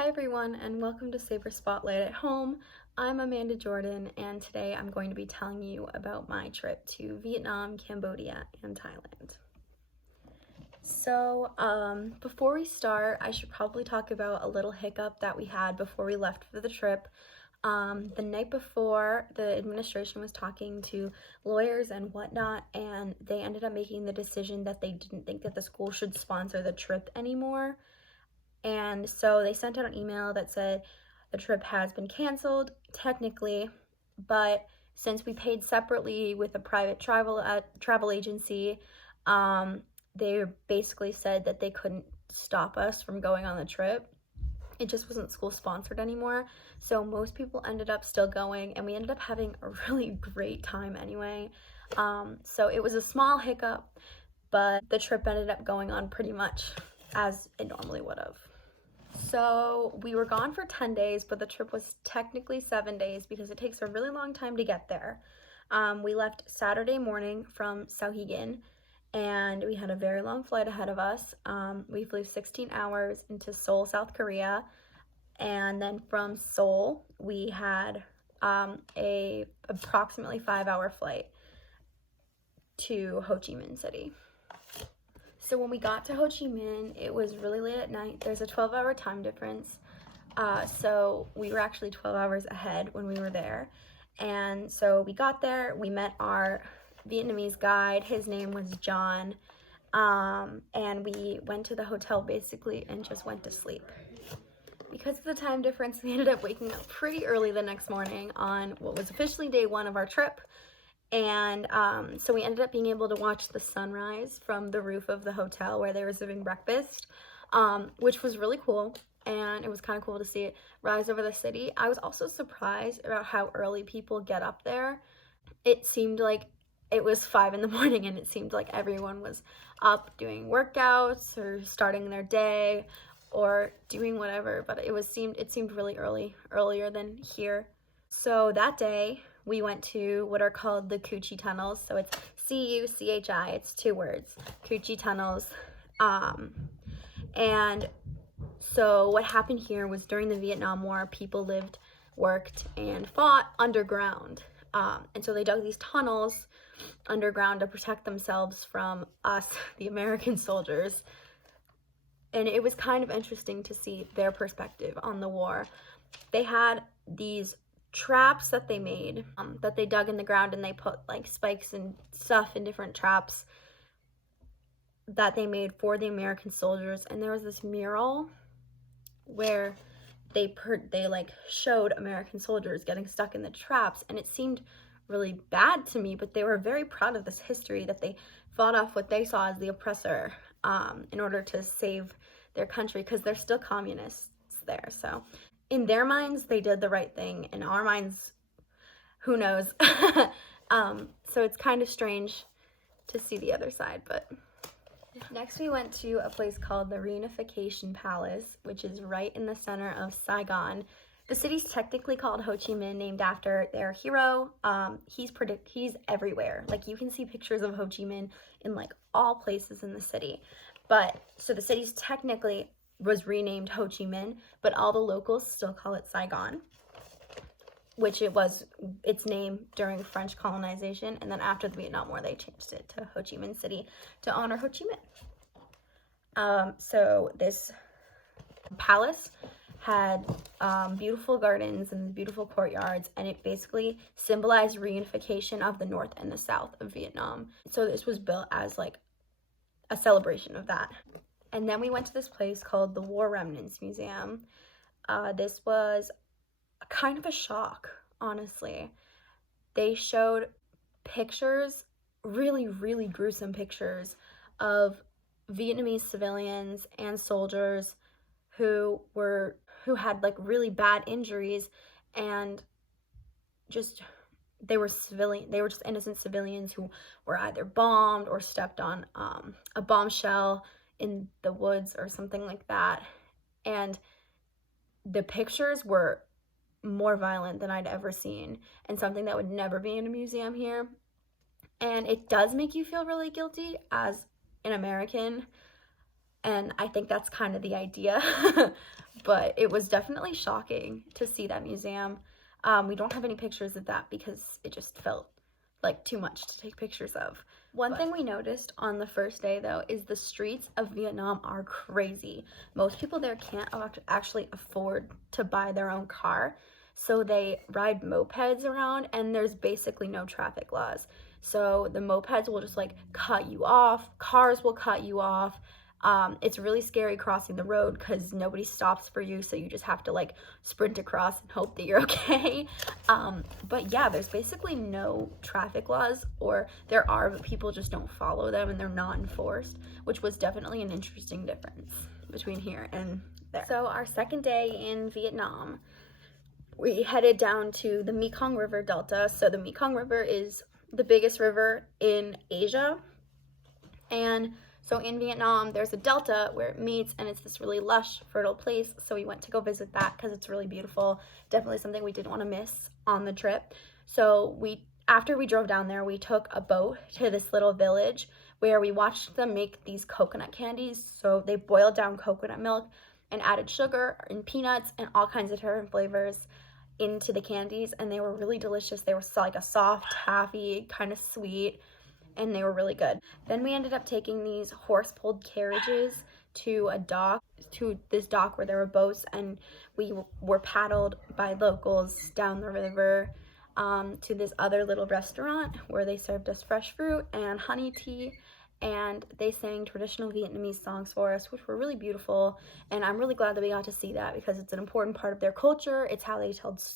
Hi everyone, and welcome to Saber Spotlight at Home. I'm Amanda Jordan, and today I'm going to be telling you about my trip to Vietnam, Cambodia, and Thailand. So, before we start, I should probably talk about a little hiccup that we had before we left for the trip. The night before, the administration was talking to lawyers and whatnot, and they ended up making the decision that they didn't think that the school should sponsor the trip anymore. And so they sent out an email that said the trip has been canceled technically, but since we paid separately with a private travel agency, they basically said that they couldn't stop us from going on the trip. It just wasn't school sponsored anymore. So most people ended up still going, and we ended up having a really great time anyway. So it was a small hiccup, but the trip ended up going on pretty much as it normally would have. So we were gone for 10 days, but the trip was technically 7 days because it takes a really long time to get there. We left Saturday morning from Sauhegan, and we had a very long flight ahead of us. We flew 16 hours into Seoul, South Korea, and then from Seoul, we had a approximately 5-hour flight to Ho Chi Minh City. So when we got to Ho Chi Minh, it was really late at night. There's a 12-hour time difference. So we were actually 12 hours ahead when we were there. And so we got there, we met our Vietnamese guide. His name was John. And we went to the hotel basically and just went to sleep. Because of the time difference, we ended up waking up pretty early the next morning on what was officially day one of our trip. And so we ended up being able to watch the sunrise from the roof of the hotel where they were serving breakfast, which was really cool. And it was kind of cool to see it rise over the city. I was also surprised about how early people get up there. It seemed like it was 5 in the morning, and it seemed like everyone was up doing workouts or starting their day or doing whatever, but it seemed really earlier than here. So that day we went to what are called the Cu Chi tunnels. So it's C-U-C-H-I, it's 2 words, Cu Chi tunnels. And so what happened here was during the Vietnam War, people lived, worked, and fought underground. And so they dug these tunnels underground to protect themselves from us, the American soldiers. And it was kind of interesting to see their perspective on the war. They had these traps that they made, that they dug in the ground, and they put like spikes and stuff in different traps that they made for the American soldiers. And there was this mural where they like showed American soldiers getting stuck in the traps, and it seemed really bad to me, but they were very proud of this history that they fought off what they saw as the oppressor in order to save their country, because they're still communists there. So in their minds, they did the right thing. In our minds, who knows? So it's kind of strange to see the other side. But next we went to a place called the Reunification Palace, which is right in the center of Saigon. The city's technically called Ho Chi Minh, named after their hero. He's everywhere. Like, you can see pictures of Ho Chi Minh in like all places in the city. But so the city's technically was renamed Ho Chi Minh, but all the locals still call it Saigon, which it was its name during French colonization. And then after the Vietnam War, they changed it to Ho Chi Minh City to honor Ho Chi Minh. So this palace had beautiful gardens and beautiful courtyards, and it basically symbolized reunification of the North and the South of Vietnam. So this was built as like a celebration of that. And then we went to this place called the War Remnants Museum. This was kind of a shock, honestly. They showed pictures, really, really gruesome pictures of Vietnamese civilians and soldiers who had like really bad injuries, and they were just innocent civilians who were either bombed or stepped on a bombshell in the woods or something like that. And the pictures were more violent than I'd ever seen, and something that would never be in a museum here. And it does make you feel really guilty as an American, and I think that's kind of the idea. but it was definitely shocking to see that museum. We don't have any pictures of that because it just felt like too much to take pictures of. One thing we noticed on the first day though is the streets of Vietnam are crazy. Most people there can't actually afford to buy their own car, so they ride mopeds around, and there's basically no traffic laws. So the mopeds will just like cut you off, cars will cut you off. It's really scary crossing the road because nobody stops for you, so you just have to like sprint across and hope that you're okay. But yeah, there's basically no traffic laws, or there are, but people just don't follow them and they're not enforced, which was definitely an interesting difference between here and there. So our second day in Vietnam, we headed down to the Mekong River Delta. So the Mekong River is the biggest river in Asia, and so in Vietnam, there's a delta where it meets, and it's this really lush, fertile place. So we went to go visit that because it's really beautiful. Definitely something we didn't want to miss on the trip. So after we drove down there, we took a boat to this little village where we watched them make these coconut candies. So they boiled down coconut milk and added sugar and peanuts and all kinds of different flavors into the candies, and they were really delicious. They were like a soft taffy, kind of sweet, and they were really good. Then we ended up taking these horse-pulled carriages to this dock where there were boats, and we were paddled by locals down the river to this other little restaurant where they served us fresh fruit and honey tea, and they sang traditional Vietnamese songs for us, which were really beautiful. And I'm really glad that we got to see that because it's an important part of their culture. It's how they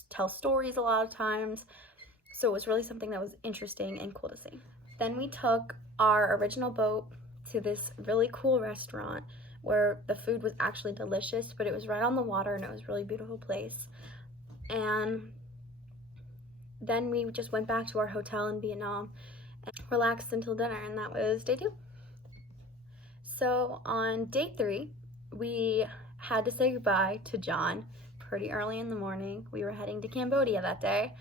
tell stories a lot of times. So it was really something that was interesting and cool to see. Then we took our original boat to this really cool restaurant where the food was actually delicious, but it was right on the water and it was a really beautiful place. And then we just went back to our hotel in Vietnam and relaxed until dinner, and that was day 2. So on day 3, we had to say goodbye to John pretty early in the morning. We were heading to Cambodia that day.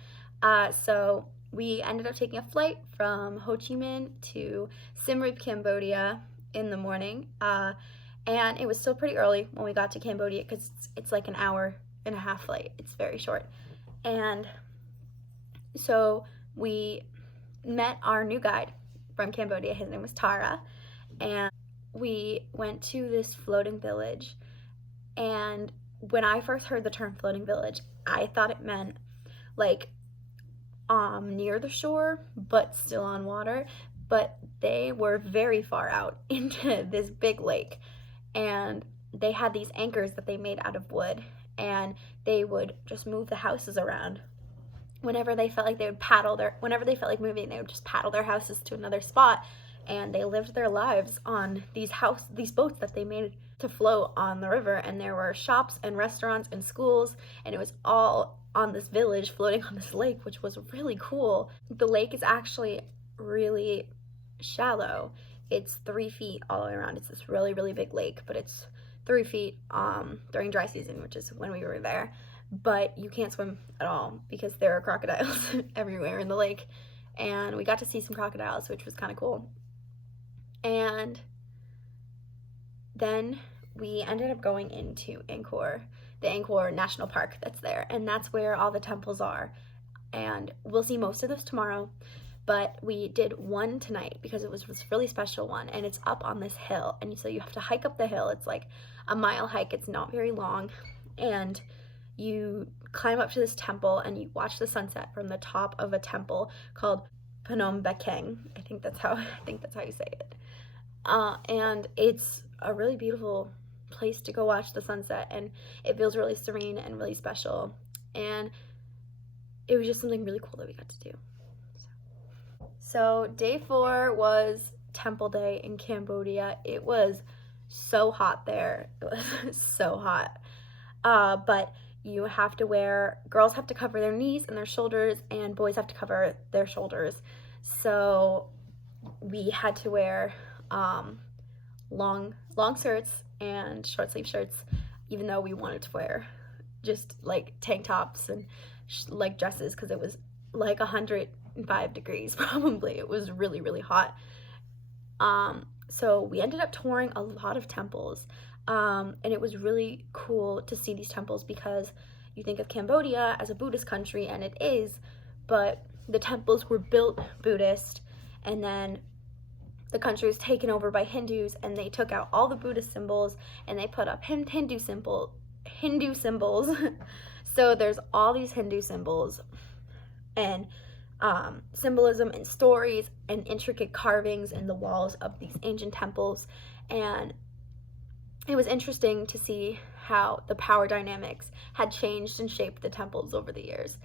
So we ended up taking a flight from Ho Chi Minh to Siem Reap, Cambodia in the morning. And it was still pretty early when we got to Cambodia because it's like an hour and a half flight. It's very short. And so we met our new guide from Cambodia. His name was Tara. And we went to this floating village. And when I first heard the term floating village, I thought it meant like near the shore, but still on water. But they were very far out into this big lake. And they had these anchors that they made out of wood. And they would just move the houses around. Whenever they felt like whenever they felt like moving, they would just paddle their houses to another spot, and they lived their lives on these boats that they made to float on the river. And there were shops and restaurants and schools, and it was all on this village floating on this lake, which was really cool. The lake is actually really shallow. It's 3 feet all the way around. It's this really, really big lake, but it's 3 feet during dry season, which is when we were there. But you can't swim at all because there are crocodiles everywhere in the lake. And we got to see some crocodiles, which was kind of cool. And then we ended up going into Angkor, the Angkor National Park that's there. And that's where all the temples are. And we'll see most of those tomorrow. But we did one tonight because it was this really special one. And it's up on this hill. And so you have to hike up the hill. It's like a mile hike. It's not very long. And you climb up to this temple and you watch the sunset from the top of a temple called Phnom Penh. I think that's how you say it. And it's a really beautiful place to go watch the sunset, and it feels really serene and really special. And it was just something really cool that we got to do. So day 4 was temple day in Cambodia. It was so hot there. It was so hot. But girls have to cover their knees and their shoulders, and boys have to cover their shoulders. So we had to wear long skirts and short sleeve shirts, even though we wanted to wear just like tank tops and like dresses because it was like 105 degrees probably. It was really, really hot. So we ended up touring a lot of temples. And it was really cool to see these temples because you think of Cambodia as a Buddhist country, and it is, but the temples were built Buddhist, and then the country was taken over by Hindus, and they took out all the Buddhist symbols and they put up Hindu symbols. So there's all these Hindu symbols and symbolism and stories and intricate carvings in the walls of these ancient temples. And it was interesting to see how the power dynamics had changed and shaped the temples over the years.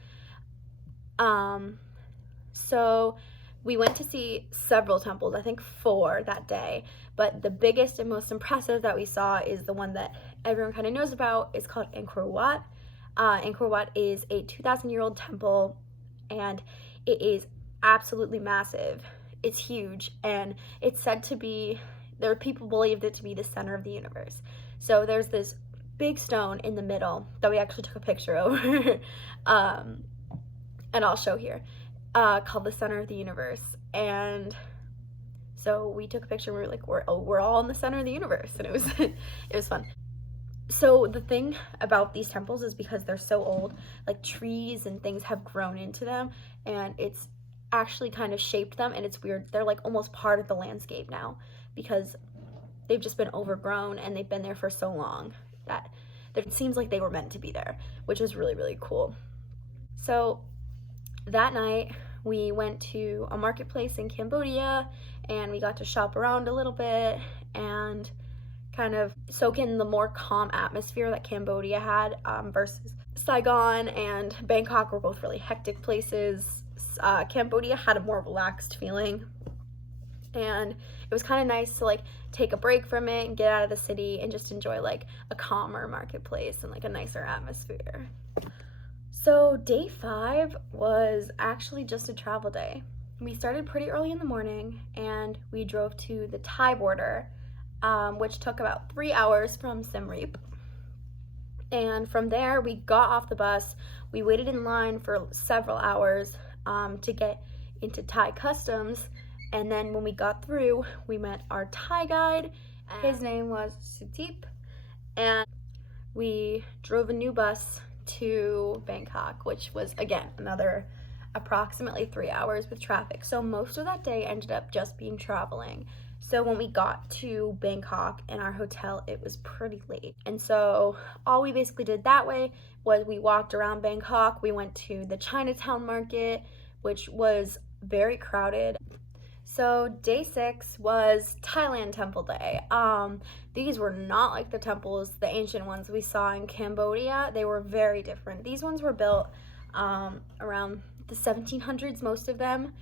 So we went to see several temples, I think 4 that day, but the biggest and most impressive that we saw is the one that everyone kind of knows about. It's called Angkor Wat. Angkor Wat is a 2,000-year-old temple, and it is absolutely massive. It's huge, and it's said to be, there are people believed it to be the center of the universe. So there's this big stone in the middle that we actually took a picture of, and I'll show here, called the center of the universe. And so we took a picture and we were like, we're all in the center of the universe, and it was fun. So the thing about these temples is because they're so old, like trees and things have grown into them, and it's actually kind of shaped them, and it's weird. They're like almost part of the landscape now because they've just been overgrown and they've been there for so long that it seems like they were meant to be there, which is really, really cool. So that night we went to a marketplace in Cambodia and we got to shop around a little bit and kind of soak in the more calm atmosphere that Cambodia had versus Saigon and Bangkok were both really hectic places. Cambodia had a more relaxed feeling, and it was kind of nice to like take a break from it and get out of the city and just enjoy like a calmer marketplace and like a nicer atmosphere. So day 5 was actually just a travel day. We started pretty early in the morning and we drove to the Thai border, which took about 3 hours from Siem Reap. And from there we got off the bus. We waited in line for several hours to get into Thai customs, and then when we got through we met our Thai guide. His name was Sutip, and we drove a new bus to Bangkok, which was again another approximately 3 hours with traffic. So most of that day ended up just being traveling. So when we got to Bangkok in our hotel, it was pretty late. And so all we basically did that way was we walked around Bangkok. We went to the Chinatown market, which was very crowded. So day 6 was Thailand temple day. These were not like the temples, the ancient ones we saw in Cambodia. They were very different. These ones were built around the 1700s, most of them.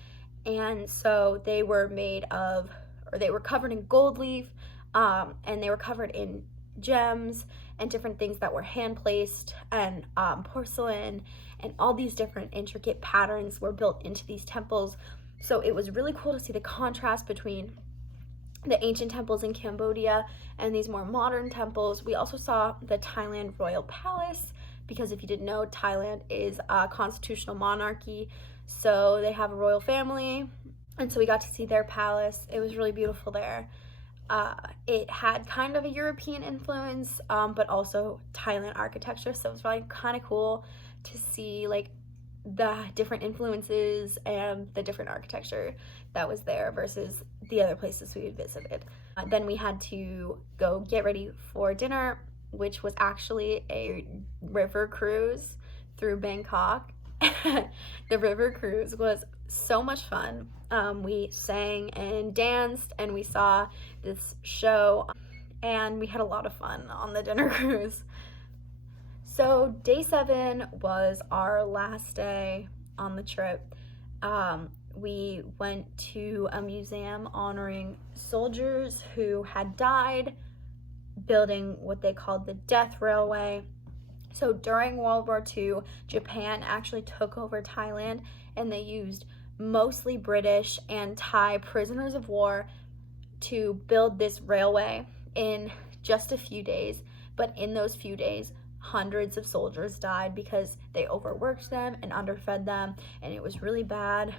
And so they were made of, or they were covered in gold leaf, and they were covered in gems and different things that were hand placed, and porcelain, and all these different intricate patterns were built into these temples. So it was really cool to see the contrast between the ancient temples in Cambodia and these more modern temples. We also saw the Thailand Royal Palace, because if you didn't know, Thailand is a constitutional monarchy, so they have a royal family, and so we got to see their palace. It was really beautiful there. It had kind of a European influence, but also Thailand architecture, so it was really kind of cool to see like the different influences and the different architecture that was there versus the other places we had visited. Then we had to go get ready for dinner, which was actually a river cruise through Bangkok. The river cruise was so much fun. We sang and danced and we saw this show, and we had a lot of fun on the dinner cruise. So day 7 was our last day on the trip. We went to a museum honoring soldiers who had died building what they called the Death Railway. So during World War II, Japan actually took over Thailand, and they used mostly British and Thai prisoners of war to build this railway in just a few days. But in those few days, hundreds of soldiers died because they overworked them and underfed them, and it was really bad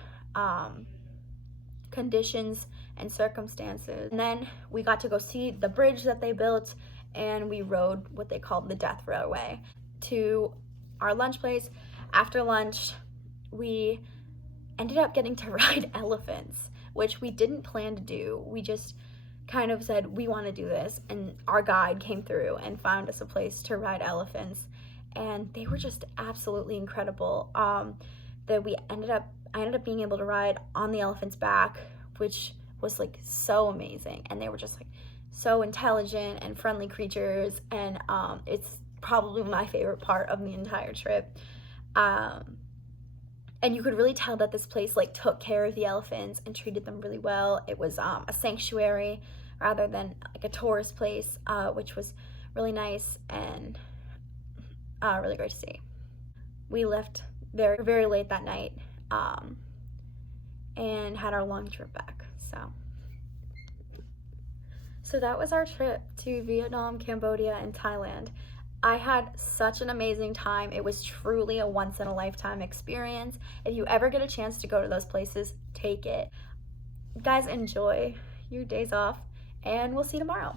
conditions and circumstances. And then we got to go see the bridge that they built, and we rode what they called the death railway to our lunch place. After lunch, we ended up getting to ride elephants, which we didn't plan to do. We just kind of said, we want to do this, and our guide came through and found us a place to ride elephants, and they were just absolutely incredible. That I ended up being able to ride on the elephant's back, which was like so amazing, and they were just like so intelligent and friendly creatures, and it's probably my favorite part of the entire trip. And you could really tell that this place like took care of the elephants and treated them really well. It was a sanctuary rather than like a tourist place, which was really nice and really great to see. We left very, very late that night and had our long trip back. So that was our trip to Vietnam, Cambodia, and Thailand. I had such an amazing time. It was truly a once-in-a-lifetime experience. If you ever get a chance to go to those places, take it. Guys, enjoy your days off, and we'll see you tomorrow.